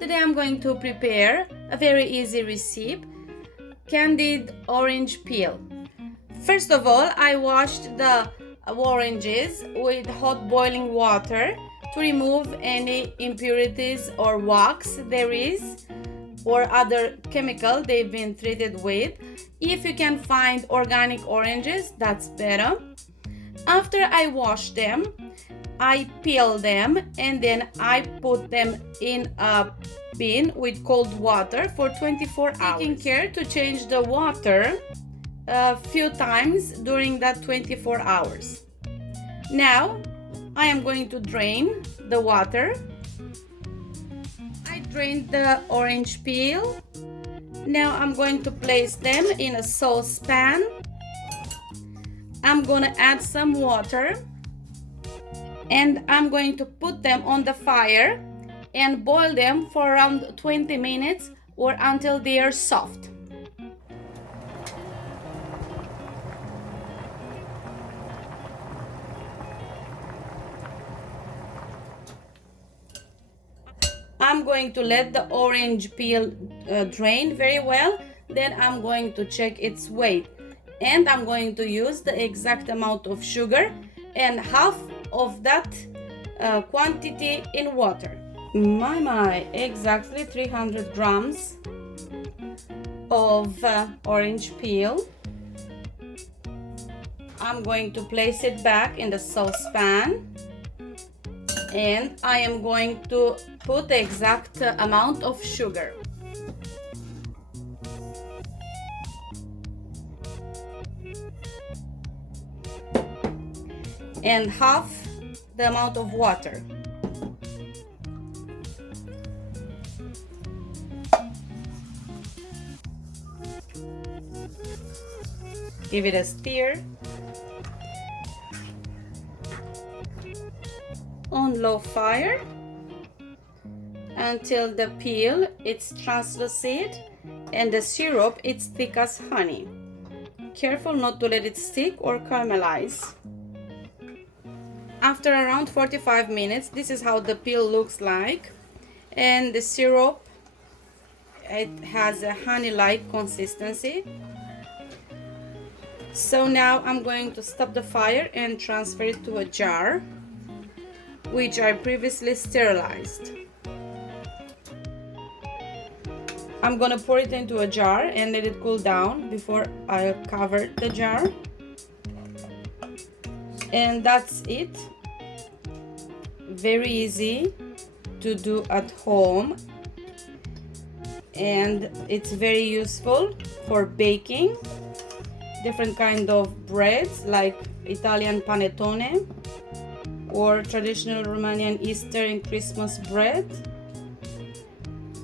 Today I'm going to prepare a very easy recipe, candied orange peel. First of all, I washed the oranges with hot boiling water to remove any impurities or wax there is or other chemical they've been treated with. If you can find organic oranges, that's better. After I wash them, I peel them and then I put them in a bin with cold water for 24 hours. Taking care to change the water a few times during that 24 hours. Now I am going to drain the water. I drained the orange peel. Now I'm going to place them in a saucepan. I'm going to add some water and I'm going to put them on the fire and boil them for around 20 minutes or until they are soft. I'm going to let the orange peel drain very well. Then I'm going to check its weight. And I'm going to use the exact amount of sugar and half of that quantity in water. My, exactly 300 grams of orange peel. I'm going to place it back in the saucepan. And I am going to put the exact amount of sugar. And half the amount of water. Give it a stir. On low fire until the peel it's translucent and the syrup it's thick as honey. Careful not to let it stick or caramelize. After around 45 minutes, this is how the peel looks like, and the syrup, it has a honey-like consistency. So now I'm going to stop the fire and transfer it to a jar which I previously sterilized. I'm gonna pour it into a jar and let it cool down before I cover the jar. And that's it. Very easy to do at home, and it's very useful for baking different kind of breads like Italian panettone or traditional Romanian Easter and Christmas bread,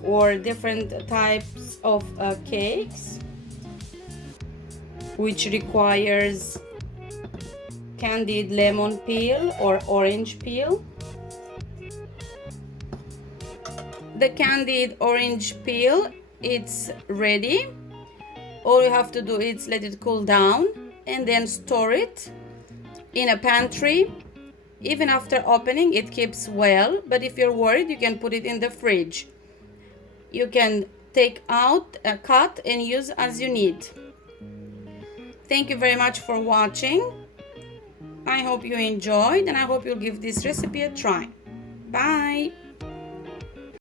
or different types of cakes which requires candied lemon peel or orange peel. The candied orange peel, it's ready. All you have to do is let it cool down and then store it in a pantry. Even after opening, it keeps well, but if you're worried, you can put it in the fridge. You can take out, cut and use as you need. Thank you very much for watching. I hope you enjoyed and I hope you'll give this recipe a try. Bye!